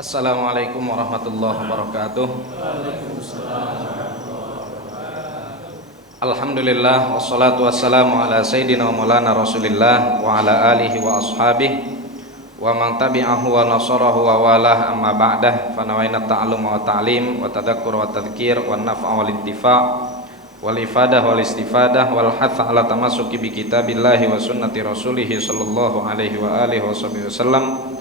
Assalamualaikum warahmatullahi wabarakatuh. Alhamdulillah wassalatu wassalamu ala sayyidina wa maulana Rasulillah wa ala alihi wa ashabihi wa man tabi'ahu wa nasarahu wa walah, amma ba'dah. Fa nawaina ta'allum wa ta'lim wa tadhakkur wa tadhkir wa naf'a wal intifa' wal ifadah wal istifadah wal hath ala tamassuki bi kitabillahi wa sunnati rasulih sallallahu alaihi wa alihi wasallam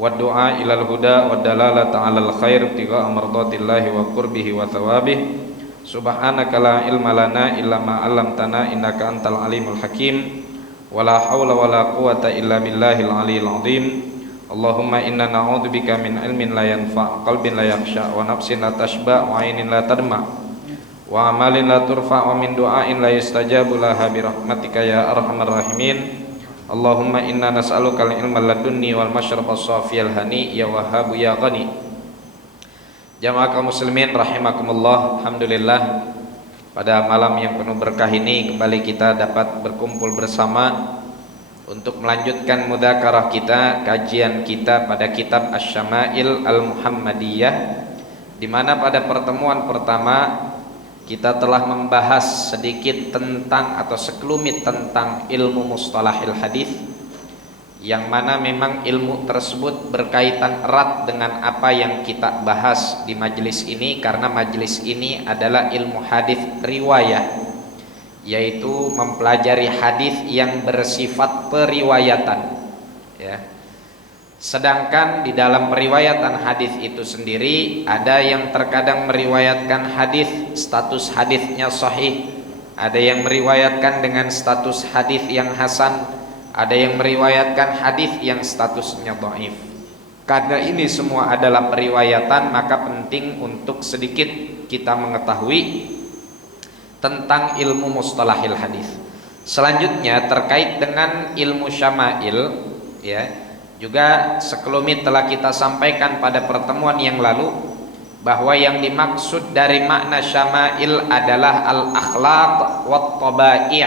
wa du'a ilal huda wa dalalata 'alal khair tiga amradatillahi wa qurbihi wa thawabih. Subhanaka la ilma lana illa ma 'allamtana innaka antal alimul hakim. Wala haula wala quwata illa billahil aliyil azim. Allahumma inna na'udzubika min ilmin la yanfa', qalbin la yakhsha, wa nafsin la tashba, wa 'ainin la tadma, wa amalin la turfa, wa min du'ain la yustajabu laha bi rahmatika ya arhamar rahimin. Allahumma inna nas'aluka al-ilma ladunni wal masyraba safiyal hani ya wahhabu ya ghani. Jamaah kaum muslimin rahimakumullah, alhamdulillah pada malam yang penuh berkah ini kembali kita dapat berkumpul bersama untuk melanjutkan mudzakarah kita, kajian kita pada kitab Asy-Syama'il Al-Muhammadiyah, di mana pada pertemuan pertama kita telah membahas sedikit tentang atau sekelumit tentang ilmu mustalahil hadis, yang mana memang ilmu tersebut berkaitan erat dengan apa yang kita bahas di majelis ini, karena majelis ini adalah ilmu hadis riwayah, yaitu mempelajari hadis yang bersifat periwayatan, ya. Sedangkan di dalam periwayatan hadis itu sendiri ada yang terkadang meriwayatkan hadis status hadisnya sahih, ada yang meriwayatkan dengan status hadis yang hasan, ada yang meriwayatkan hadis yang statusnya dhaif. Karena ini semua adalah periwayatan, maka penting untuk sedikit kita mengetahui tentang ilmu mustalahil hadis. Selanjutnya terkait dengan ilmu syama'il, ya. Juga sekelumit telah kita sampaikan pada pertemuan yang lalu bahwa yang dimaksud dari makna syama'il adalah al-akhlaq wat tabai'.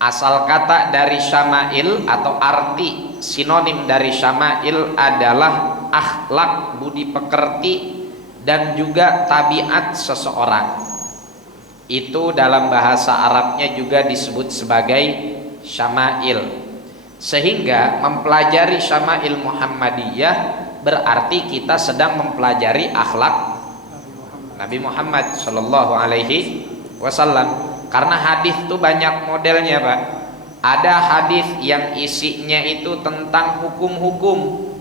Asal kata dari syama'il atau arti sinonim dari syama'il adalah akhlak, budi pekerti, dan juga tabiat seseorang. Itu dalam bahasa Arabnya juga disebut sebagai syama'il. Sehingga mempelajari Syama'il Muhammadiyah berarti kita sedang mempelajari akhlak Nabi Muhammad sallallahu alaihi wasallam. Karena hadis itu banyak modelnya, Pak. Ada hadis yang isinya itu tentang hukum-hukum,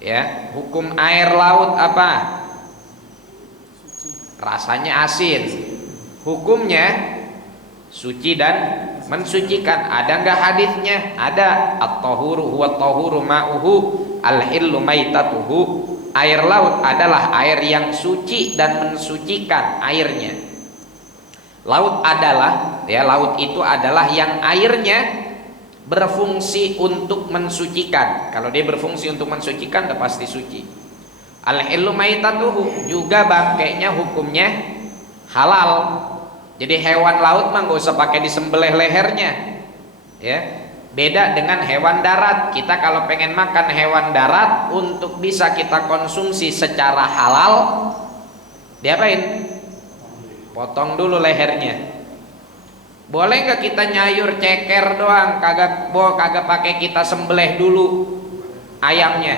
ya, hukum air laut apa? Rasanya asin. Hukumnya suci dan mensucikan. Ada enggak hadisnya? Ada. At-tahuru huwa tahuru ma'uhu al-hillu maitatuhu. Air laut adalah air yang suci dan mensucikan airnya. Laut adalah, ya, laut itu adalah yang airnya berfungsi untuk mensucikan. Kalau dia berfungsi untuk mensucikan, sudah pasti suci. Al-hillu maitatuhu, juga bangkainya hukumnya halal. Jadi hewan laut mah nggak usah pakai disembelih lehernya, ya. Beda dengan hewan darat. Kita kalau pengen makan hewan darat untuk bisa kita konsumsi secara halal, diapain? Potong dulu lehernya. Boleh nggak kita nyayur ceker doang, kagak pakai kita sembelih dulu ayamnya?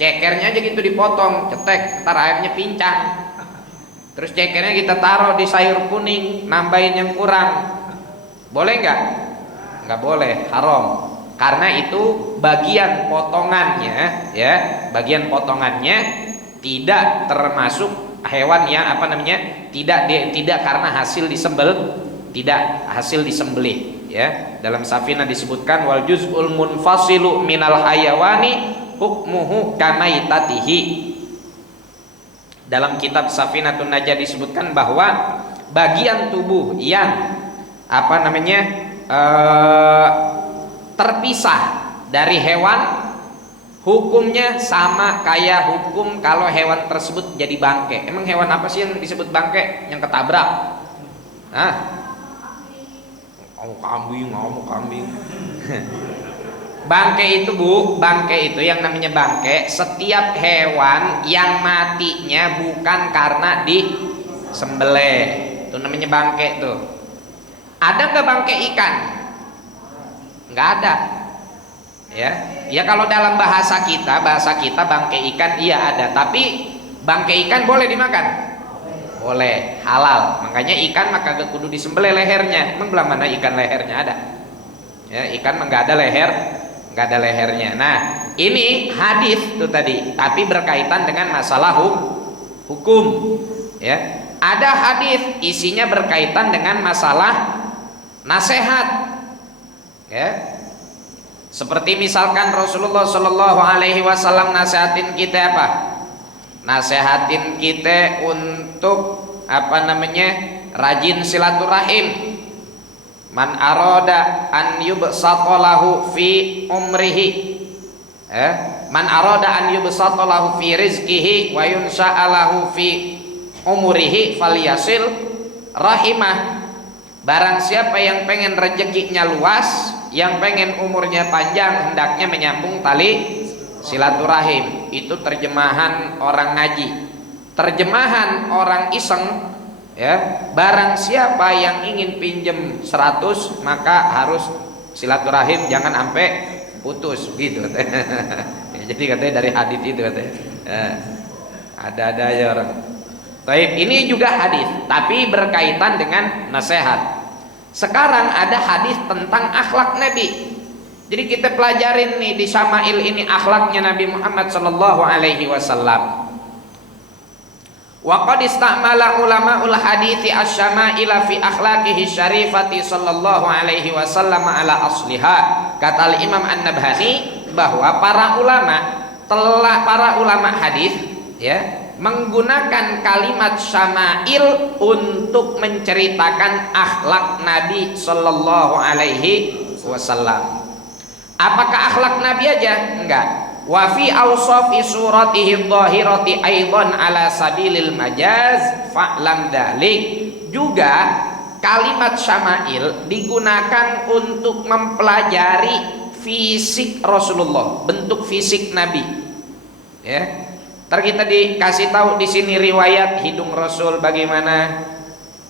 Cekernya aja gitu dipotong, cetek, ntar ayamnya pincang. Terus cekernya kita taruh di sayur kuning, nambahin yang kurang. Boleh nggak? Nggak boleh, haram. Karena itu bagian potongannya, ya, bagian potongannya tidak termasuk hewan yang apa namanya? Tidak karena hasil disembelih, ya. Dalam Safinah disebutkan wal juz'ul munfasilu minal hayawani hukmuhu kamaitatihi. Dalam kitab Safinatun Najah disebutkan bahwa bagian tubuh yang apa namanya terpisah dari hewan hukumnya sama kayak hukum kalau hewan tersebut jadi bangke. Emang hewan apa sih yang disebut bangke? Yang ketabrak? Kambing. Bangke itu Bu, bangke itu yang namanya bangke setiap hewan yang matinya bukan karena disembelih, itu namanya bangke tuh. Ada nggak bangke ikan? Nggak ada. Ya kalau dalam bahasa kita bangke ikan iya ada, tapi bangke ikan boleh dimakan? Boleh, halal. Makanya ikan maka gak kudu disembelih lehernya. Emang belah mana ikan lehernya ada? Ya, ikan nggak ada leher, nggak ada lehernya. Nah, ini hadis tuh tadi, tapi berkaitan dengan masalah hukum. Ya, ada hadis isinya berkaitan dengan masalah nasihat. Ya, seperti misalkan Rasulullah Shallallahu Alaihi Wasallam nasihatin kita apa? Nasihatin kita untuk rajin silaturahim. Man arada an yubsata lahu fi umrihi, man arada an yubsata lahu fi rizqihi wa yunsha'a lahu fi umrihi falyasil rahimah. Barang siapa yang pengen rezekinya luas, yang pengen umurnya panjang, hendaknya menyambung tali silaturahim. Itu terjemahan orang ngaji. Terjemahan orang iseng, ya, barang siapa yang ingin pinjem 100 maka harus silaturahim, jangan sampai putus gitu. Ya, jadi katanya dari hadis itu katanya. Ada ya orang. Baik, ini juga hadis, tapi berkaitan dengan nasihat. Sekarang ada hadis tentang akhlak Nabi. Jadi kita pelajarin nih di Syama'il ini akhlaknya Nabi Muhammad sallallahu alaihi wasallam. Wa qad istamala ulama'ul hadithi asy-syama'ila fi akhlaqihi syarifati sallallahu alaihi wasallam ala asliha. Kata Imam An-Nabhani bahwa para ulama hadis ya menggunakan kalimat syama'il untuk menceritakan akhlak Nabi sallallahu alaihi wasallam. Apakah akhlak Nabi aja? Enggak. Wa fi awsafi suratihi dhahirati aidan ala sabilil majaz fa'lam dzalik. Juga kalimat syama'il digunakan untuk mempelajari fisik Rasulullah, bentuk fisik Nabi. Ya. Ntar kita dikasih tahu di sini riwayat hidung Rasul bagaimana,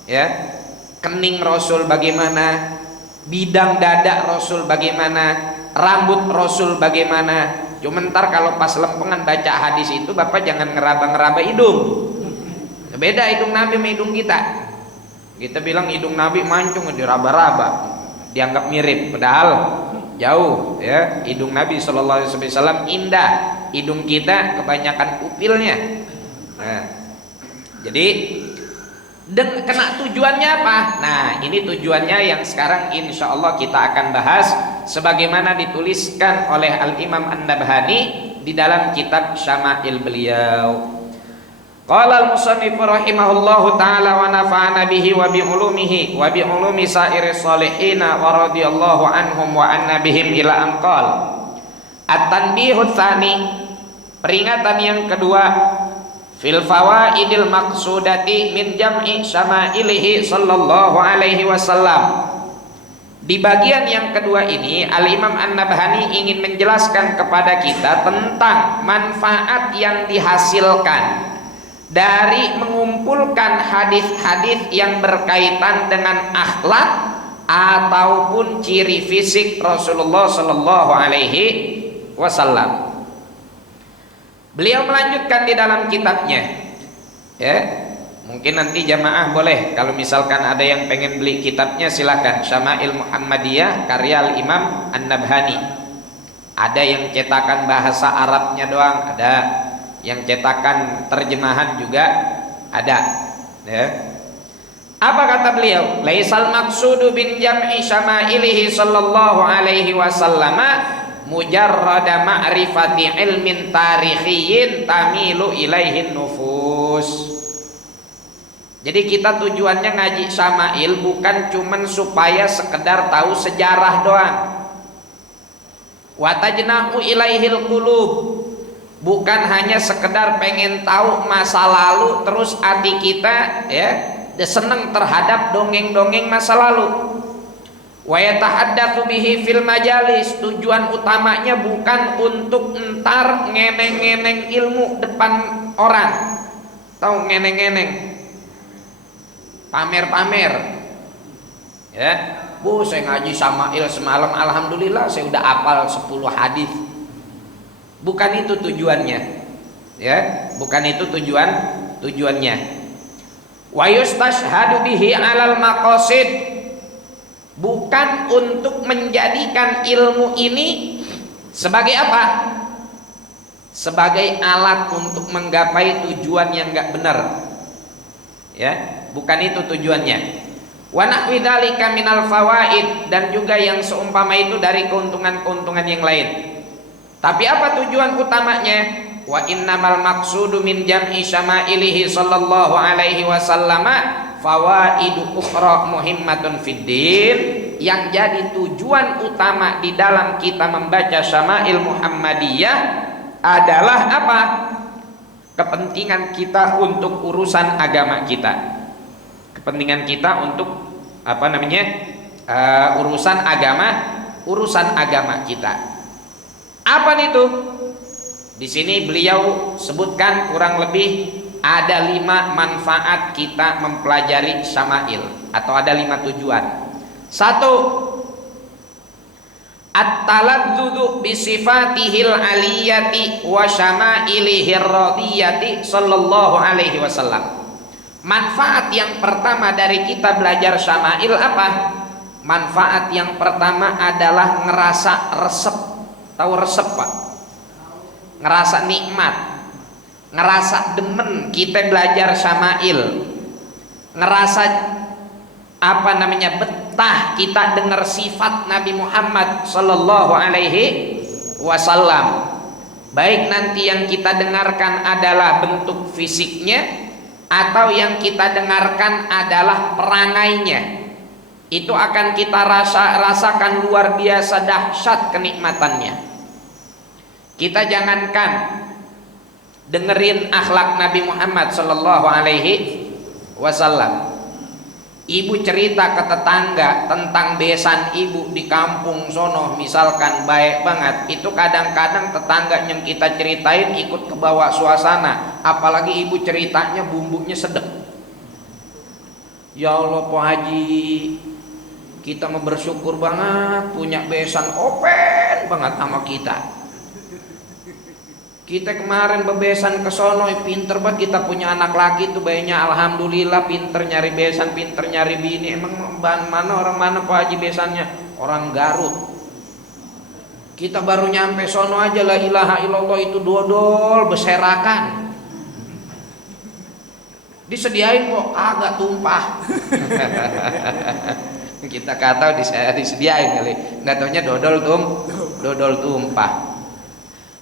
ya, kening Rasul bagaimana, bidang dada Rasul bagaimana, rambut Rasul bagaimana. Cuma ntar kalau pas lempengan baca hadis itu Bapak jangan ngeraba-ngeraba hidung. Beda hidung Nabi sama hidung kita. Kita bilang hidung Nabi mancung diraba-raba, dianggap mirip, padahal jauh ya. Hidung Nabi sallallahu alaihi wasallam indah, hidung kita kebanyakan upilnya. Nah, jadi kena tujuannya apa? Nah, ini tujuannya yang sekarang insya Allah kita akan bahas sebagaimana dituliskan oleh Al-Imam An-Nabhani di dalam kitab Syama'il beliau. Qala al-musannif rahimahullahu ta'ala wa nafa'ana bihi wa bi ulumihi wa bi ulumi sairi salihina wa radhiyallahu anhum wa anna bihim ila anqal. At-tanbihut tsani, peringatan yang kedua, fil fawaidil maqsudati min jam'i syama'ilihi sallallahu alaihi wasallam. Di bagian yang kedua ini Al-Imam An-Nabhani ingin menjelaskan kepada kita tentang manfaat yang dihasilkan dari mengumpulkan hadis-hadis yang berkaitan dengan akhlak ataupun ciri fisik Rasulullah sallallahu alaihi wasallam. Beliau melanjutkan di dalam kitabnya, ya, mungkin nanti jamaah boleh kalau misalkan ada yang pengen beli kitabnya silakan. Syama'il Muhammadiyah karya Imam An-Nabhani. Ada yang cetakan bahasa Arabnya doang, ada yang cetakan terjemahan juga ada, ya. Apa kata beliau? Laisal maqsudu bin jam'i syama'ilihi sallallahu alaihi wasallam mujarrada ma'rifati ilmin tarikhiyin tamilu ilaihin nufus. Jadi kita tujuannya ngaji syama'il bukan cuman supaya sekedar tahu sejarah doang. Wa tajnahu ilaihil qulub, bukan hanya sekedar pengen tahu masa lalu terus hati kita ya seneng terhadap dongeng-dongeng masa lalu. Wa yatahaddatsu bihi fil majalis, tujuan utamanya bukan untuk entar ngeneng-ngeneng ilmu depan orang. Tahu ngeneng-ngeneng, pamer-pamer, ya. Bu, saya ngaji Syama'il semalam, alhamdulillah saya udah hafal 10 hadis. Bukan itu tujuannya, ya. Bukan itu tujuannya. Wa yustashhadu bihi 'alal maqasid, bukan untuk menjadikan ilmu ini sebagai apa? Sebagai alat untuk menggapai tujuan yang enggak benar. Ya, bukan itu tujuannya. Wa nahwi dzalika minal fawaid, dan juga yang seumpama itu dari keuntungan-keuntungan yang lain. Tapi apa tujuan utamanya? Wa innamal maqsudu min jam'i syama'ilihi sallallahu alaihi wasallam fawaidu ukhra muhimmatun fid din. Yang jadi tujuan utama di dalam kita membaca Syama'il Muhammadiyah adalah apa? Kepentingan kita untuk urusan agama kita. Kepentingan kita untuk apa namanya? Urusan agama kita. Apa itu? Di sini beliau sebutkan kurang lebih ada 5 manfaat kita mempelajari Syama'il, atau ada 5 tujuan. 1, at-taladzudu bi sifatihil aliyati wa syama'ilihir radiyati sallallahu alaihi wasallam. Manfaat yang pertama dari kita belajar Syama'il apa? Manfaat yang pertama adalah ngerasa resep. Tahu resep, Pak? Ngerasa nikmat, ngerasa demen kita belajar Syama'il, ngerasa apa namanya, betah kita dengar sifat Nabi Muhammad sallallahu alaihi wasallam. Baik nanti yang kita dengarkan adalah bentuk fisiknya atau yang kita dengarkan adalah perangainya, itu akan kita rasakan luar biasa dahsyat kenikmatannya. Kita jangankan dengerin akhlak Nabi Muhammad sallallahu alaihi wasallam. Ibu cerita ke tetangga tentang besan ibu di kampung sono misalkan baik banget, itu kadang-kadang tetangga yang kita ceritain ikut ke bawah suasana, apalagi ibu ceritanya bumbunya sedap. Ya Allah Pak Haji, kita mau bersyukur banget punya besan open banget sama kita. Kita kemarin bebesan ke sono, pinter banget kita punya anak laki tuh bayinya, alhamdulillah pinter nyari besan, pinter nyari bini. Emang orang mana Pak Haji besannya? Orang Garut. Kita baru nyampe sono aja la ilaha illallah itu dodol berserakan. Disediain kok agak tumpah. Kita kata disediain kali, nggak taunya dodol tumpah.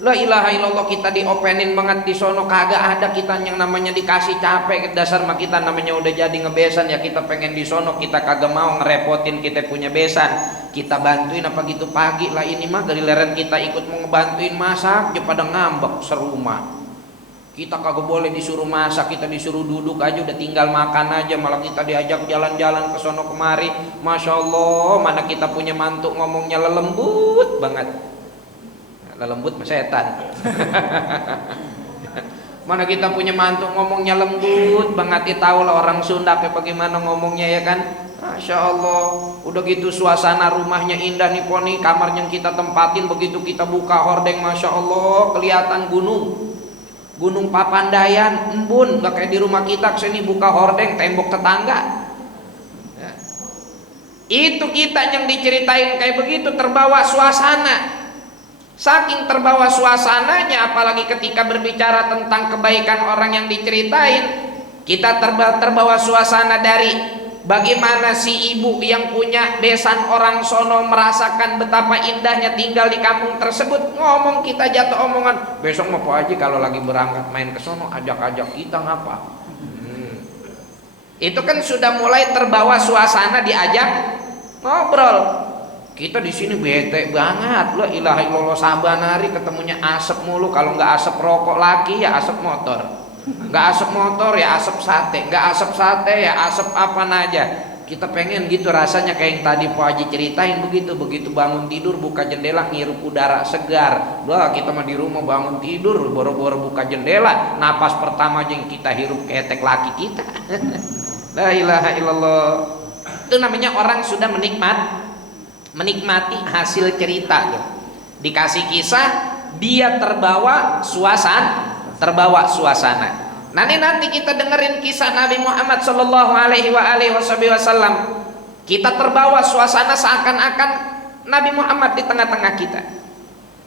La ilaha illallah, kita diopenin banget di sono, kagak ada kita yang namanya dikasih capek. Dasar mah kita namanya udah jadi ngebesan ya, kita pengen di sono, kita kagak mau ngerepotin kita punya besan. Kita bantuin apa gitu pagi lah, ini mah giliran kita ikut mau ngebantuin masak aja pada ngambek serumah. Kita kagak boleh disuruh masak, kita disuruh duduk aja, udah tinggal makan aja, malah kita diajak jalan-jalan ke sono kemari. Masya Allah, mana kita punya mantu ngomongnya lembut banget. Lembut mas setan. Mana kita punya mantu ngomongnya lembut banget, tahu lah orang Sunda kayak bagaimana ngomongnya ya kan. Masya Allah, udah gitu suasana rumahnya indah nih poni, kamar yang kita tempatin begitu kita buka hordeng, Masya Allah kelihatan Gunung Papandayan, embun, gak kayak di rumah kita kesini buka hordeng tembok tetangga. Ya. Itu kita yang diceritain kayak begitu, terbawa suasana. Saking terbawa suasananya, apalagi ketika berbicara tentang kebaikan orang yang diceritain, kita terbawa suasana dari bagaimana si ibu yang punya besan orang sono merasakan betapa indahnya tinggal di kampung tersebut. Ngomong kita jatuh omongan, besok mau Pak Haji kalau lagi berangkat main ke sono ajak-ajak kita ngapa. Itu kan sudah mulai terbawa suasana, diajak ngobrol. Kita di sini bete banget, la ilaha illallah, saban hari ketemunya asap mulu. Kalau nggak asap rokok lagi ya asap motor, nggak asap motor ya asap sate, nggak asap sate ya asap apa aja. Kita pengen gitu rasanya kayak yang tadi Pak Haji ceritain begitu bangun tidur buka jendela ngirup udara segar. Wah, kita mah di rumah bangun tidur boro-boro buka jendela, napas pertama aja yang kita hirup ketek laki kita. La ilaha illallah. Itu namanya orang sudah menikmati hasil cerita. Dikasih kisah, dia terbawa suasana. Nanti kita dengerin kisah Nabi Muhammad sallallahu alaihi wasallam. Kita terbawa suasana seakan-akan Nabi Muhammad di tengah-tengah kita.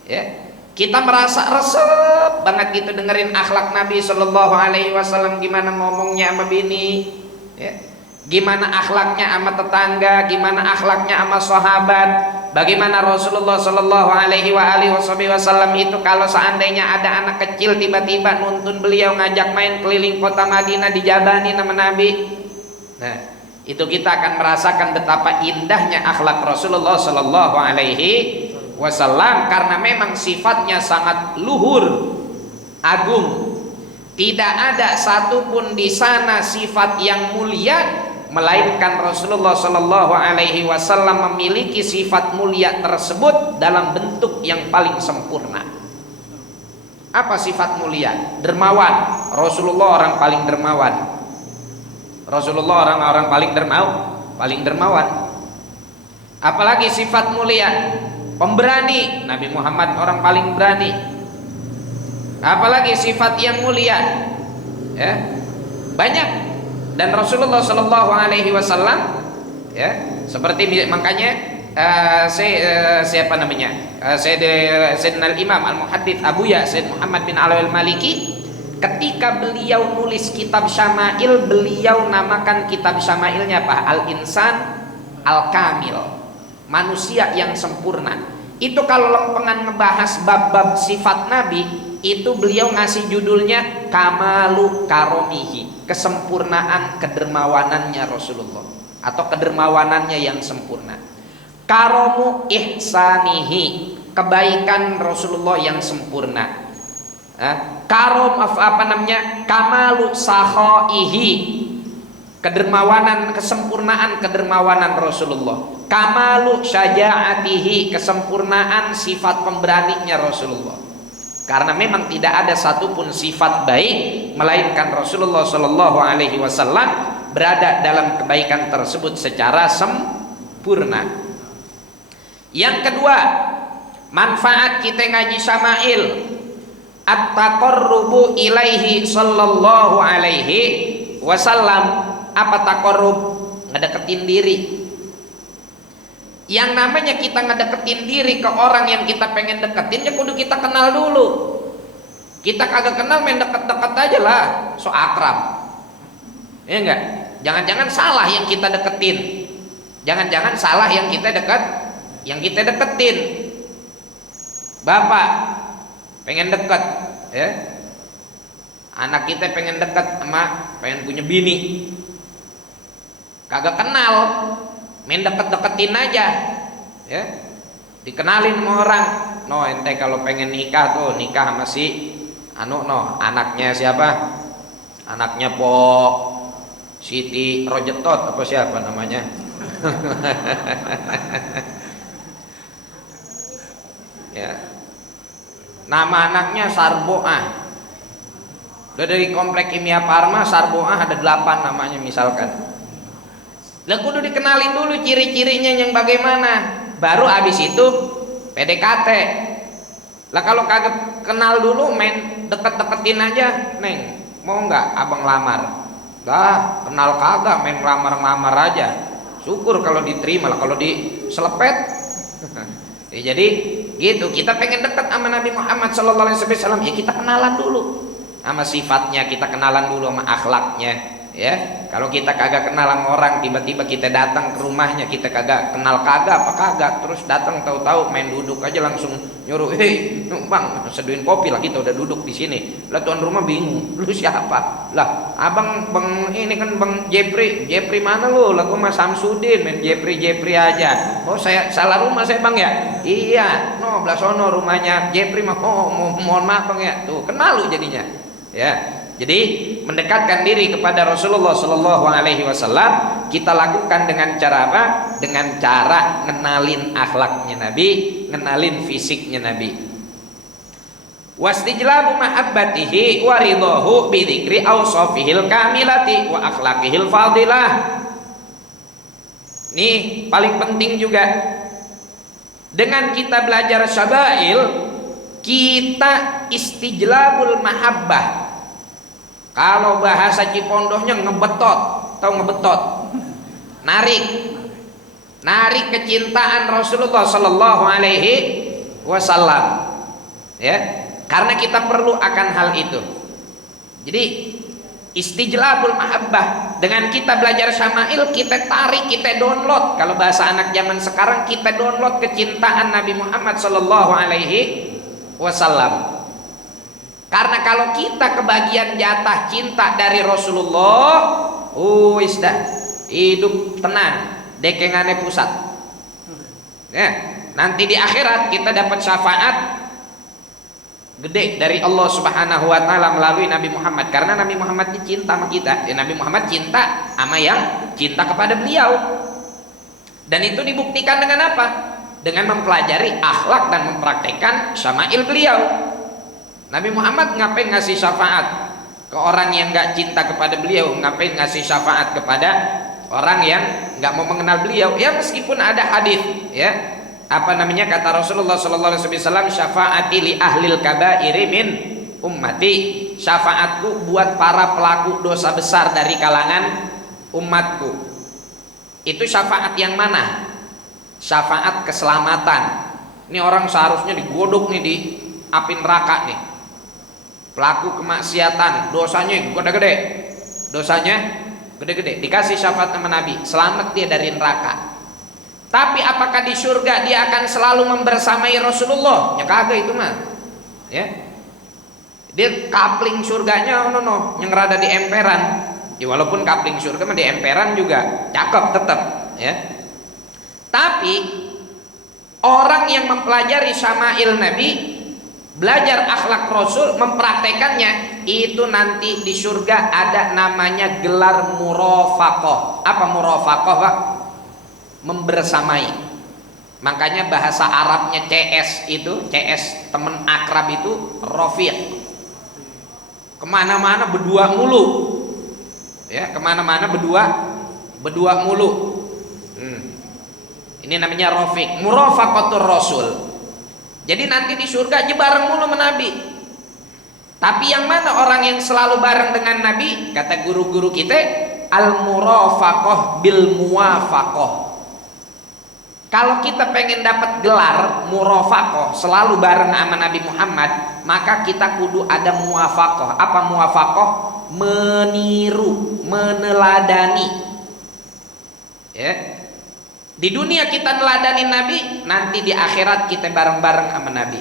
Ya. Kita merasa resep banget gitu dengerin akhlak Nabi sallallahu alaihi wasallam, gimana ngomongnya sama bini, ya. Gimana akhlaknya sama tetangga, gimana akhlaknya sama sahabat. Bagaimana Rasulullah Shallallahu Alaihi Wasallam itu kalau seandainya ada anak kecil tiba-tiba nuntun beliau ngajak main keliling kota Madinah dijabani nama Nabi. Nah, itu kita akan merasakan betapa indahnya akhlak Rasulullah Shallallahu Alaihi Wasallam karena memang sifatnya sangat luhur, agung. Tidak ada satupun di sana sifat yang mulia, melainkan Rasulullah Shallallahu Alaihi Wasallam memiliki sifat mulia tersebut dalam bentuk yang paling sempurna. Apa sifat mulia? Dermawan. Rasulullah orang paling dermawan. Rasulullah orang paling dermawan. Apalagi sifat mulia? Pemberani. Nabi Muhammad orang paling berani. Apalagi sifat yang mulia? Ya, banyak. Dan Rasulullah Shallallahu Alaihi Wasallam, ya, seperti makanya siapa namanya, Sayyidina Imam Al-Muhaddits Abuya Sayyid Muhammad bin Alawi Al-Maliki, ketika beliau nulis kitab Syama'il, beliau namakan kitab Syama'ilnya apa? Al-Insan Al-Kamil, manusia yang sempurna. Itu kalau lempengan ngebahas bab-bab sifat Nabi, itu beliau ngasih judulnya Kamalu Karomihi, kesempurnaan kedermawanannya Rasulullah, atau kedermawanannya yang sempurna. Karomu ihsanihi, kebaikan Rasulullah yang sempurna. Karom apa namanya? Kamalu sakhaihi, kedermawanan, kesempurnaan kedermawanan Rasulullah. Kamalu syaja'atihi, kesempurnaan sifat pemberaninya Rasulullah. Karena memang tidak ada satupun sifat baik melainkan Rasulullah Shallallahu Alaihi Wasallam berada dalam kebaikan tersebut secara sempurna. Yang kedua, manfaat kita ngaji Syama'il, at-taqarrubu ilaihi Sallallahu Alaihi Wasallam. Apa taqarrub? Ngedeketin diri. Yang namanya kita ngedeketin diri ke orang yang kita pengen deketin, ya kudu kita kenal dulu. Kita kagak kenal main deket-deket aja lah, so akrab. Ya enggak? Jangan-jangan salah yang kita deketin. Jangan-jangan salah yang kita deketin. Bapak pengen deket, ya. Anak kita pengen deket sama pengen punya bini. Kagak kenal, main deket-deketin aja, ya, dikenalin sama orang. No, ente kalau pengen nikah tuh nikah sama si anaknya siapa? Anaknya Po Siti Rojetot apa siapa namanya? Ya, nama anaknya Sarboah. Udah dari komplek Kimia Farma, Sarboah ada 8 namanya misalkan. Lah kudu dikenalin dulu ciri-cirinya yang bagaimana, baru abis itu PDKT. Lah kalau kagak kenal dulu main deket-deketin aja, Neng mau nggak abang lamar? Lah kenal kagak, main lamar-lamar aja. Syukur kalau diterima, lah kalau diselepet. Ya, jadi gitu, kita pengen dekat sama Nabi Muhammad Sallallahu Alaihi Wasallam, ya kita kenalan dulu sama sifatnya, kita kenalan dulu sama akhlaknya. Ya, kalau kita kagak kenal sama orang, tiba-tiba kita datang ke rumahnya, kita kagak kenal kagak apa kagak, terus datang tahu-tahu main duduk aja langsung nyuruh, hei bang seduin kopi lah, kita udah duduk di sini. Lah tuan rumah bingung, lu siapa? Lah abang bang ini kan bang Jepri mana lu? Lah gua mas Samsudin, main Jepri aja. Oh saya salah rumah saya bang ya? Iya, no belah sono rumahnya Jepri mah. Oh mohon maaf bang ya, tuh kenal lu jadinya. Ya, Jadi mendekatkan diri kepada Rasulullah Shallallahu Alaihi Wasallam kita lakukan dengan cara apa? Dengan cara ngenalin akhlaknya Nabi, ngenalin fisiknya Nabi. Wastijlabu mahabbatihi wa ridahu bi dzikri awsafihil kamilati wa akhlaqihil fadilah. Nih paling penting juga. Dengan kita belajar syaba'il, kita istijlabul mahabbah. Kalau bahasa Cipondohnya ngebetot, tahu ngebetot? Narik kecintaan Rasulullah Sallallahu Alaihi Wasallam. Ya, karena kita perlu akan hal itu. Jadi istijlabul mahabbah, dengan kita belajar syama'il, kita tarik, kita download. Kalau bahasa anak zaman sekarang, kita download kecintaan Nabi Muhammad Sallallahu Alaihi Wasallam. Karena kalau kita kebagian jatah cinta dari Rasulullah, wis dah hidup tenang, dekengannya pusat. Ya, nanti di akhirat kita dapat syafaat gede dari Allah Subhanahu wa taala melalui Nabi Muhammad. Karena Nabi Muhammad cinta sama kita, ya, Nabi Muhammad cinta sama yang cinta kepada beliau. Dan itu dibuktikan dengan apa? Dengan mempelajari akhlak dan mempraktekkan syama'il beliau. Nabi Muhammad ngapain ngasih syafaat ke orang yang nggak cinta kepada beliau? Ngapain ngasih syafaat kepada orang yang nggak mau mengenal beliau? Ya meskipun ada hadis, ya apa namanya, kata Rasulullah Sallallahu Alaihi Wasallam, syafaati li ahlil kabairi min ummati, syafaatku buat para pelaku dosa besar dari kalangan umatku. Itu syafaat yang mana? Syafaat keselamatan. Ini orang seharusnya digodok nih di api neraka nih. Pelaku kemaksiatan, dosanya gede-gede, dikasih syafaat sama Nabi, selamat dia dari neraka. Tapi apakah di surga dia akan selalu membersamai Rasulullah? Ya kagak itu mah. Ya. Dia kapling surganya yang rada di emperan. Ya walaupun kapling surga mah di emperan juga cakep tetap, ya. Tapi orang yang mempelajari syama'il Nabi, belajar akhlak Rasul, mempraktekannya, itu nanti di surga ada namanya gelar murafaqah. Apa murafaqah, Pak? Membersamai. Makanya bahasa Arabnya CS itu, CS teman akrab itu rafiq. Kemana-mana berdua mulu, ya, kemana-mana berdua mulu. Ini namanya rafiq, murafaqatur Rasul. Jadi nanti di surga aja bareng mulu sama Nabi. Tapi yang mana orang yang selalu bareng dengan Nabi? Kata guru-guru kita, al-murafaqah bil muwafaqah. Kalau kita pengen dapat gelar murafaqah, selalu bareng sama Nabi Muhammad, maka kita kudu ada muwafaqah. Apa muwafaqah? Meniru, meneladani. Ya. Di dunia kita neladani Nabi, nanti di akhirat kita bareng-bareng sama Nabi.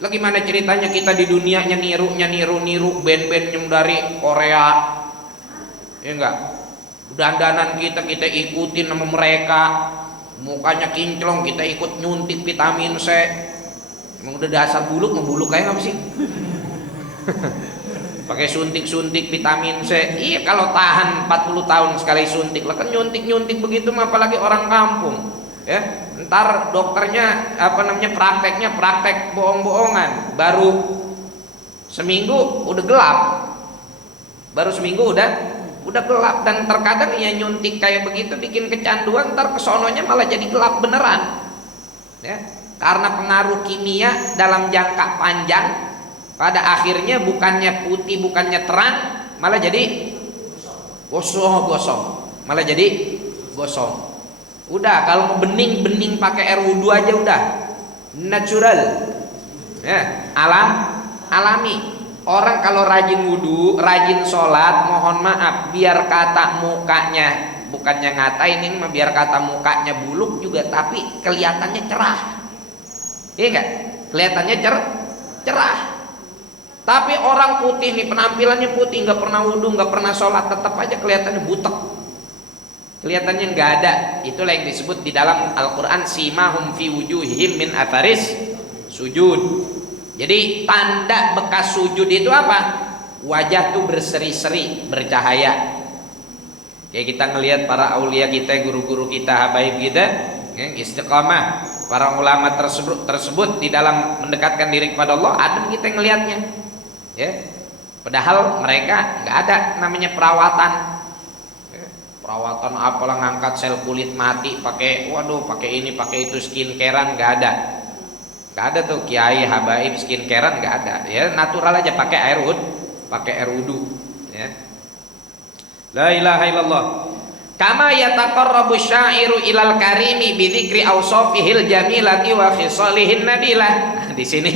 Lah gimana ceritanya kita di dunia niru band-band yang dari Korea, ya enggak? Dandanan kita ikutin sama mereka, mukanya kinclong, kita ikut nyuntik vitamin C. Emang udah dasar buluk, mau buluk kayak apa sih? Pakai suntik vitamin C. Iya, kalau tahan 40 tahun sekali suntik lah, kan nyuntik begitu mah, apalagi orang kampung, ya. Ntar dokternya prakteknya praktek bohong-bohongan, baru seminggu udah gelap, udah gelap. Dan terkadang ya nyuntik kayak begitu bikin kecanduan, ntar kesononya malah jadi gelap beneran, ya, karena pengaruh kimia dalam jangka panjang. Pada akhirnya bukannya putih, bukannya terang, malah jadi gosong, malah jadi gosong. Udah, kalau mau bening pakai air wudhu aja udah natural, ya, alami. Orang kalau rajin wudhu, rajin sholat, mohon maaf, biar kata mukanya, bukannya ngatain ini mah, biar kata mukanya buluk juga, tapi kelihatannya cerah, iya enggak? Kelihatannya cerah. Tapi orang putih nih, penampilannya putih, nggak pernah wudhu, nggak pernah sholat, tetap aja kelihatannya butek, kelihatannya nggak ada. Itulah yang disebut di dalam Al-Quran, simahum fi wujuhihim min atharis sujud. Jadi tanda bekas sujud itu apa? wajah tuh berseri-seri, bercahaya. Kayak kita ngelihat para aulia kita, guru-guru kita, habaib kita, ya, istiqamah. Para ulama tersebut di dalam mendekatkan diri kepada Allah, adem kita ngelihatnya. Ya. Padahal mereka nggak ada namanya perawatan. Ya. Perawatan apalah ngangkat sel kulit mati pakai pakai ini, pakai itu, skincarean nggak ada. Nggak ada tuh kiai habaib skincarean nggak ada. Ya natural aja pakai air wudu. Ya. La ilaha illallah. Kama yataqarrabu syairu ilal karimi bi dzikri awsafihil jamilati wa khisalihin nabilah. Di sini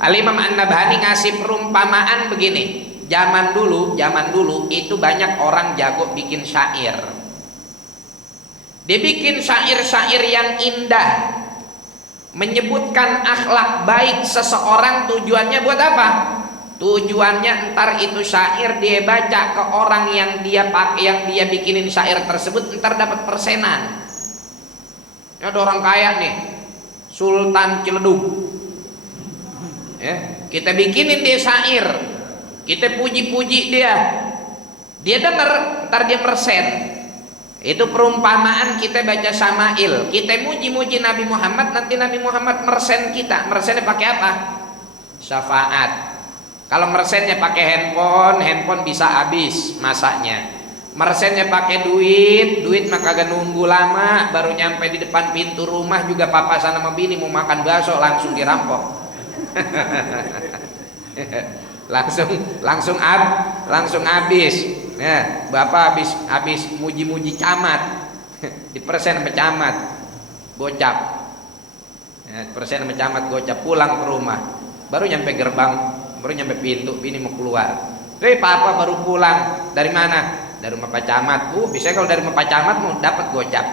Al-Imam An-Nabhani ngasih perumpamaan begini. Zaman dulu itu banyak orang jago bikin syair. Dia bikin syair-syair yang indah, menyebutkan akhlak baik seseorang. Tujuannya buat apa? Tujuannya ntar itu syair dia baca ke orang yang dia pakai, yang dia bikinin syair tersebut, ntar dapat persenan. Ada orang kaya nih, Sultan Ciledug, ya, kita bikinin dia syair, kita puji-puji dia denger, ntar dia persen. Itu perumpamaan kita baca Syama'il, kita muji-muji Nabi Muhammad, nanti Nabi Muhammad mersen kita. Mersennya pakai apa? Syafaat. Kalau mersennya pakai handphone bisa habis masanya. Mersennya pakai duit mah kagak nunggu lama, baru nyampe di depan pintu rumah juga papasan sama bini mau makan bakso langsung dirampok. langsung habis. Ya, bapak habis muji-muji camat. Dipersen sama camat, gocap. Ya, persen sama camat gocap, pulang ke rumah. Baru nyampe gerbang, baru nyampe pintu, bini mau keluar. Papa baru pulang. Dari mana? Dari rumah Pak Camat. Bisa kalau dari rumah Pak Camat mau dapat gocap.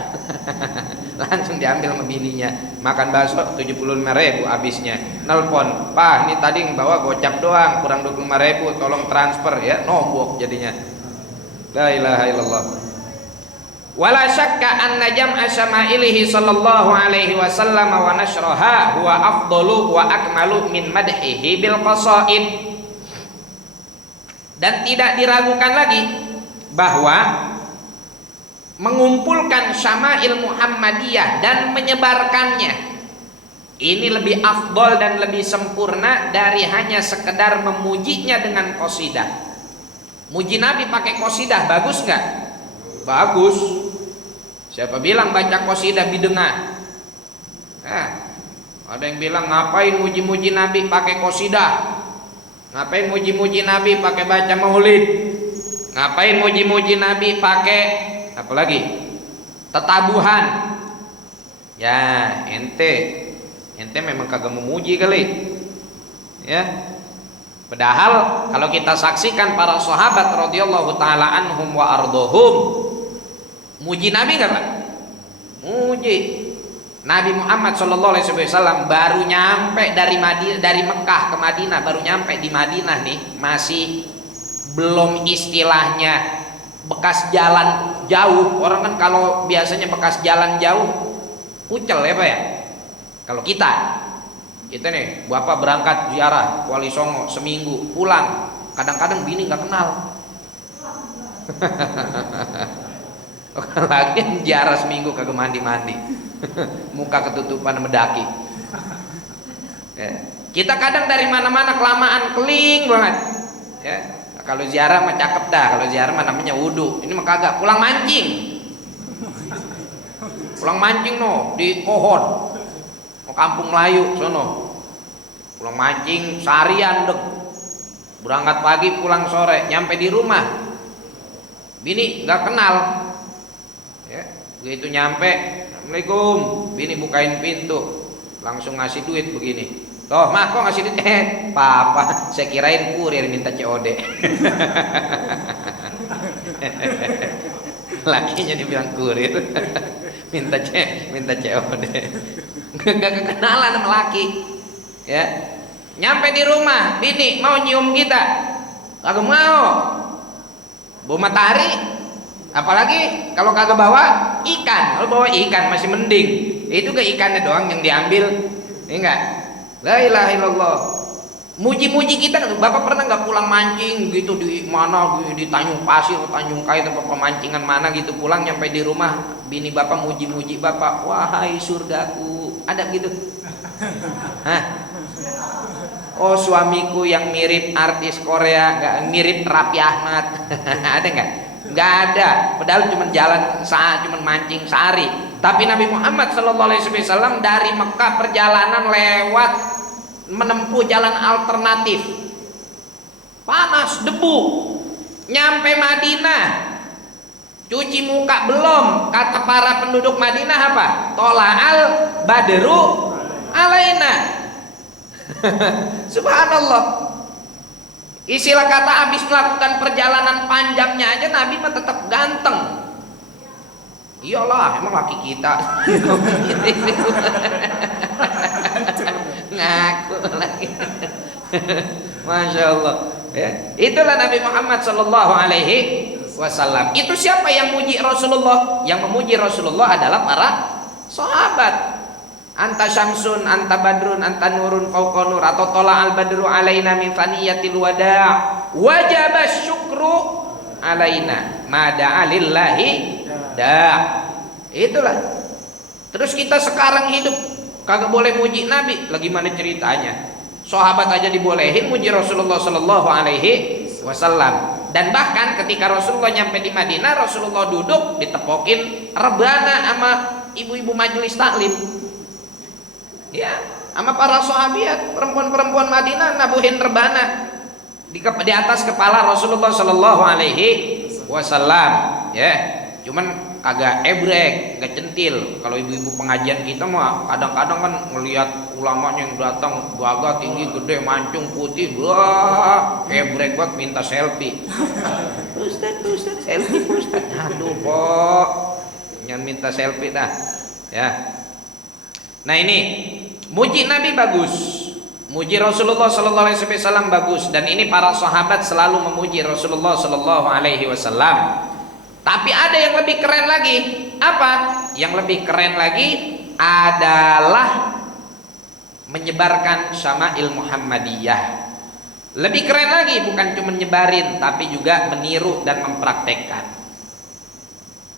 Langsung diambil sama bininya. Makan bakso 75.000 habisnya. Nelpon, "Pak, ini tadi yang bawa gocap doang, kurang 25.000, tolong transfer ya." Nombok jadinya. La ilaha illallah. Wala syakka anna jam'a syama'ilihi sallallahu alaihi wasallam wa nashraha huwa afdalu wa akmalu min madhihi bil qasaid. Dan tidak diragukan lagi bahwa mengumpulkan syama'il Muhammadiyah dan menyebarkannya ini lebih afdol dan lebih sempurna dari hanya sekedar memujinya dengan qasidah. Muji Nabi pakai qasidah bagus nggak? Bagus. Siapa bilang baca qasidah bid'ah? Ada yang bilang ngapain muji-muji Nabi pakai qasidah? Ngapain muji-muji Nabi pakai baca maulid? Ngapain muji-muji Nabi pakai apa lagi? Tetabuhan. Ya, ente memang kagak memuji kali. Ya. Padahal kalau kita saksikan para sahabat radhiyallahu taala anhum wa ardhahum, muji Nabi enggak, Pak? Muji. Nabi Muhammad sallallahu alaihi wasallam baru nyampe dari Mekah ke Madinah, baru nyampe di Madinah nih, masih belum istilahnya bekas jalan jauh. Orang kan kalau biasanya bekas jalan jauh kucel ya, Pak ya. Kalau kita nih, bapak berangkat ziarah Wali Songo seminggu, pulang kadang-kadang bini nggak kenal. Lagi ziarah seminggu kagak mandi-mandi, muka ketutupan mendaki. Ya. Kita kadang dari mana-mana kelamaan keling banget. Ya. Kalau ziarah mah cakep dah, kalau ziarah mah namanya wudu. Ini mah kagak, pulang mancing. Pulang mancing no di pohon. Mau kampung Melayu sono. Pulang mancing seharian dek. Berangkat pagi pulang sore, nyampe di rumah bini nggak kenal. Ya, begitu nyampe, "Assalamualaikum." Bini bukain pintu, langsung ngasih duit begini. "Toh, Mak, kok ngasih duit?" Papa, saya kirain kurir minta COD. Lakinya dibilang kurir. minta COD. Gak kenalan sama laki. Ya. Nyampe di rumah, bini mau nyium kita. Kagak mau. Bawa matahari. Apalagi kalau kagak bawa ikan. Kalau bawa ikan masih mending. Itu ke ikannya doang yang diambil. Ini enggak. La ilaha illallah. muji-muji kita. Bapak pernah nggak pulang mancing gitu di mana, di Tanjung Pasir, Tanjung Kai, tempat pemancingan mana gitu, pulang nyampe di rumah bini bapak muji-muji bapak, wahai surgaku, ada gitu? Hah? Oh, suamiku yang mirip artis Korea, nggak mirip Raffi Ahmad. Ada nggak? Nggak ada. Padahal cuma jalan cuma mancing sehari. Tapi Nabi Muhammad SAW dari Mekah perjalanan lewat menempuh jalan alternatif, panas, debu, nyampe Madinah, cuci muka belum, kata para penduduk Madinah apa? Tola'al badru alaina. Subhanallah. Istilah kata habis melakukan perjalanan panjangnya aja Nabi mah tetap ganteng. Iyalah, emang laki kita. Ngaku lagi. Masya Allah ya. Itulah Nabi Muhammad Sallallahu Alaihi Wasallam. Itu siapa yang muji Rasulullah? Yang memuji Rasulullah adalah para sahabat. Anta syamsun, anta badrun, anta nurun fauqa nur, atau tola al badru alaina min faniyatil wada' wajaba syukru alaina mada alillahi da. Itulah. Terus kita sekarang hidup kagak boleh muji Nabi, lagi mana ceritanya? Sahabat aja dibolehin muji Rasulullah Sallallahu Alaihi Wasallam. Dan bahkan ketika Rasulullah nyampe di Madinah, Rasulullah duduk ditepokin rebana sama ibu-ibu majelis taklim. Ya, sama para sahabiat, perempuan-perempuan Madinah nabuhin rebana di atas kepala Rasulullah Sallallahu Alaihi Wasallam. Ya, cuman agak ebrek, agak centil. Kalau ibu-ibu pengajian kita mah kadang-kadang kan ngelihat ulamanya yang datang gagah tinggi gede mancung putih, wah ebrek banget minta selfie. Ustaz selfie Ustaz. Aduh pok, jangan minta selfie dah. Ya. Nah ini muji Nabi bagus, muji Rasulullah Sallallahu Alaihi Wasallam bagus, dan ini para sahabat selalu memuji Rasulullah Sallallahu Alaihi Wasallam. Tapi ada yang lebih keren lagi. Apa? Yang lebih keren lagi adalah menyebarkan syama'il Muhammadiyah. Lebih keren lagi, bukan cuma nyebarin, tapi juga meniru dan mempraktekkan.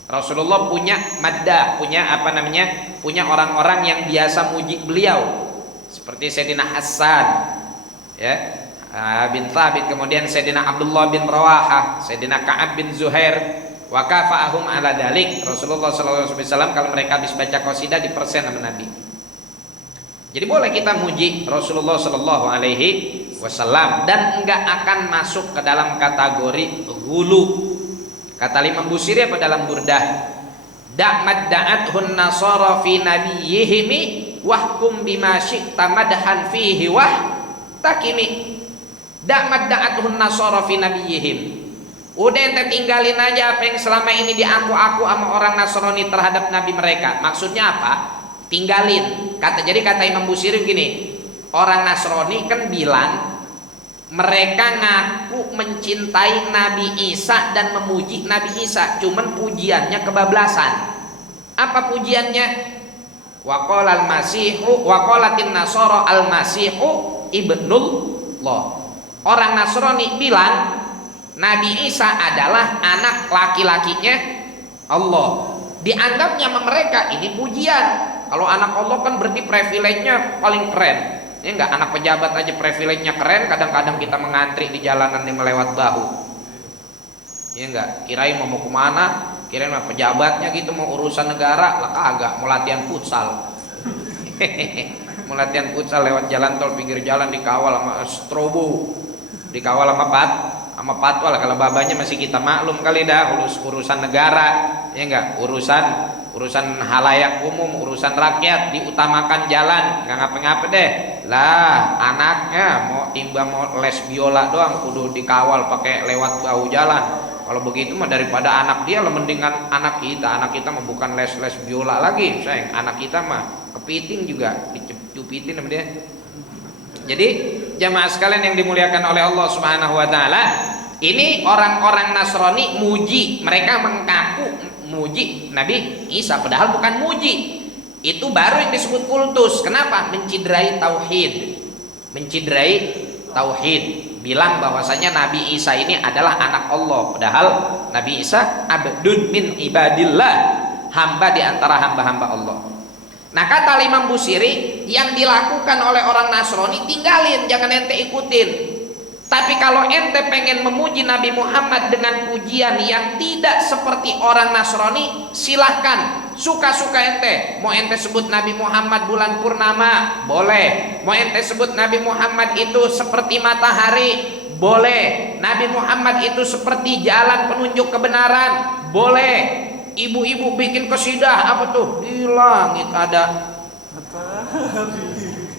Rasulullah punya maddah, punya punya orang-orang yang biasa muji beliau, seperti Sayyidina Hasan, ya, bin Thabit, kemudian Sayyidina Abdullah bin Rawahah, Sayyidina Ka'ab bin Zuhair. Wa kafa'ahum ala dalik. Rasulullah sallallahu alaihi wasallam kalau mereka habis baca qasidah dipersen sama Nabi. Jadi boleh kita muji Rasulullah sallallahu alaihi wasallam dan enggak akan masuk ke dalam kategori ghulu. Kata Imam Busiri apa dalam Burdah? Da'mad da'athun nasara fi nabiyyihimi wahkum bima syi'ta madhan fihi wah takimi. Da'mad da'athun nasara fi nabiyyihim. Udah ente tinggalin aja apa yang selama ini diaku-aku sama orang Nasrani terhadap nabi mereka. Maksudnya apa? Tinggalin. Jadi kata Imam Busiri gini, orang Nasrani kan bilang mereka ngaku mencintai Nabi Isa dan memuji Nabi Isa, cuman pujiannya kebablasan. Apa pujiannya? Waqalal masihu waqalatin nasara al masihu ibnullah. Orang Nasrani bilang Nabi Isa adalah anak laki-lakinya Allah. Dianggapnya sama mereka ini pujian. Kalau anak Allah kan berarti privilege-nya paling keren. Ya enggak, anak pejabat aja privilege-nya keren, kadang-kadang kita mengantri di jalanan yang melewat bahu. Ya enggak, kirain mau kemana? Kirain mah pejabatnya gitu mau urusan negara, lah kagak, mau latihan futsal. Mau latihan futsal lewat jalan tol pinggir jalan dikawal sama strobo. Dikawal sama patwal. Kalau babanya masih kita maklum kali dah, urusan negara, ya enggak, urusan halayak umum, urusan rakyat diutamakan jalan, nggak ngapa-ngapa deh. Lah anaknya mau timbang mau les biola doang kudu dikawal pakai lewat bahu jalan. Kalau begitu mah daripada anak dia lah mendingan anak kita mah bukan les biola lagi, sayang. Anak kita mah kepiting juga dicupitin sama dia. Jadi jamaah sekalian yang dimuliakan oleh Allah Subhanahu wa taala, ini orang-orang Nasrani muji, mereka mengaku muji Nabi Isa padahal bukan muji. Itu baru yang disebut kultus. Kenapa? Menciderai tauhid, menciderai tauhid, bilang bahwasanya Nabi Isa ini adalah anak Allah, padahal Nabi Isa abdun min ibadillah, hamba di antara hamba-hamba Allah. Nah, kata Imam Busiri, yang dilakukan oleh orang Nasrani tinggalin, jangan ente ikutin. Tapi kalau ente pengen memuji Nabi Muhammad dengan pujian yang tidak seperti orang Nasrani, silahkan, suka-suka ente. Mau ente sebut Nabi Muhammad bulan purnama, boleh. Mau ente sebut Nabi Muhammad itu seperti matahari, boleh. Nabi Muhammad itu seperti jalan penunjuk kebenaran, boleh. Ibu-ibu bikin qasidah apa tuh? Di langit ada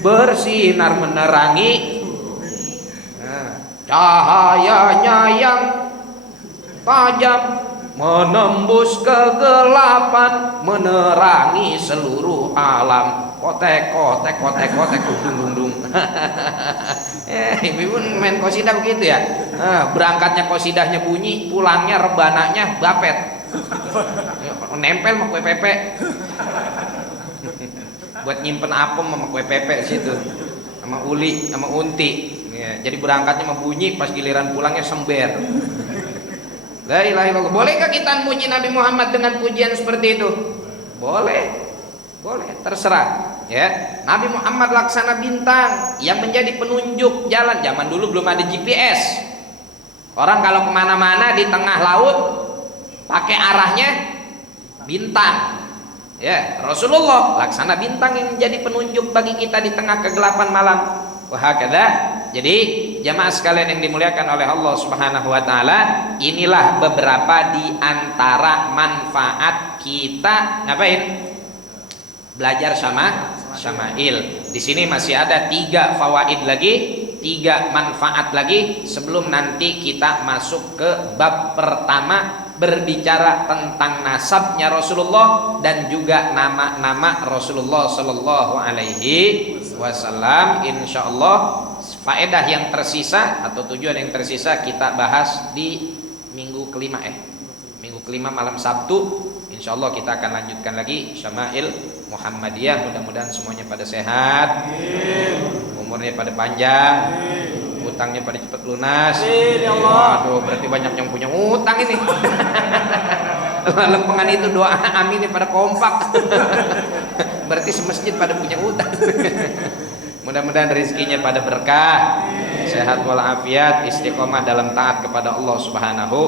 bersinar menerangi, cahayanya yang tajam menembus kegelapan, menerangi seluruh alam. Kotek kotek kotek kotek dung dung dung. Ibu main qasidah begitu ya. Berangkatnya qasidahnya bunyi, pulangnya rebananya bapet. Nempel sama kue pepe. Buat nyimpen apem sama kue pepe situ, sama uli sama unti. Ya, jadi berangkatnya membunyi, pas giliran pulangnya sember. La ilaha illallah. Bolehkah kita memuji Nabi Muhammad dengan pujian seperti itu? Boleh. Boleh, terserah. Ya, Nabi Muhammad laksana bintang yang menjadi penunjuk jalan. Zaman dulu belum ada GPS. Orang kalau kemana-mana di tengah laut pakai arahnya bintang. Ya, Rasulullah laksana bintang yang menjadi penunjuk bagi kita di tengah kegelapan malam. Wahakadha. Jadi jamaah sekalian yang dimuliakan oleh Allah Subhanahu wa taala, inilah beberapa di antara manfaat kita ngapain? Belajar sama Syama'il. Di sini masih ada 3 fawaid lagi, 3 manfaat lagi sebelum nanti kita masuk ke bab pertama, berbicara tentang nasabnya Rasulullah dan juga nama-nama Rasulullah sallallahu alaihi wasallam. Insyaallah faedah yang tersisa atau tujuan yang tersisa kita bahas di minggu kelima minggu kelima malam Sabtu. Insyaallah kita akan lanjutkan lagi Syama'il Muhammadiyah. Mudah-mudahan semuanya pada sehat, umurnya pada panjang, utangnya pada cepat lunas. Waduh, berarti banyak yang punya utang ini. Lempengan itu doa amin pada kompak. Berarti semasjid pada punya utang. Mudah-mudahan rezekinya pada berkah, sehat walafiat, istiqomah dalam taat kepada Allah Subhanahu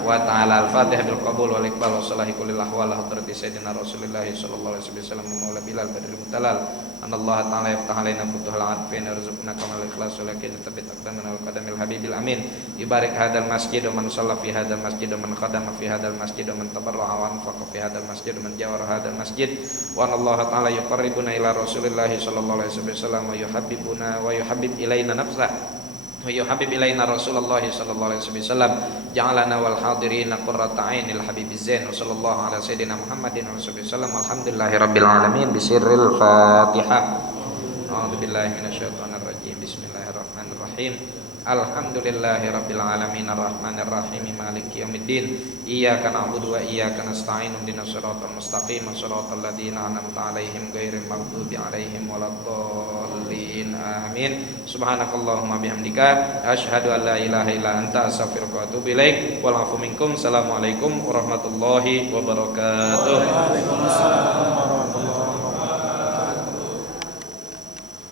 wa ta'ala. Al-Fatihah bil qabul wal iqbal wa salahi kulli ahwal hadrati sayyidina Rasulillah sallallahu alaihi wasallam wa maula bilal badrul mutalal anallahu ta'ala yaftah alaina futuhal arifin warzuqna kamal ikhlas wa lakin tabbit aqdamana wal qadamil habibil amin. Ibarik hadal masjid wa man shalla fi hadal masjid wa man khadama fi hadal masjid wa man tabarra'a wa anfaqa fi hadal masjid wa man jawara hadal masjid wa anallahu ta'ala yuqarribuna ila Rasulillah sallallahu alaihi wasallam wa yuhabbibuna wa yuhabbib ilaina nafsah wa yuhabbib ilaina Rasulullah sallallahu alaihi wasallam. Ja'alana wal hadirin qurrata ainil habibiz zain wa sallallahu ala sayyidina Muhammadin wa sallam. Alhamdulillahirabbil alamin. Bisirril Fatihah. A'udzu billahi minasyaitonir rajim. Bismillahirrahmanirrahim. Alhamdulillahirabbil alamin arrahmanir rahim maliki yaumiddin. Iyyaka na'budu wa iyyaka nasta'in ihdinas siratal mustaqim siratal ladzina an'amta 'alaihim ghairil maghdubi 'alaihim waladdallin. Amin. Subhanakallahumma bihamdika asyhadu an la ilaha illa anta astaghfiruka wa atubu ilaik. Wal 'afu minkum. Assalamualaikum warahmatullahi wabarakatuh. Waalaikumsalam.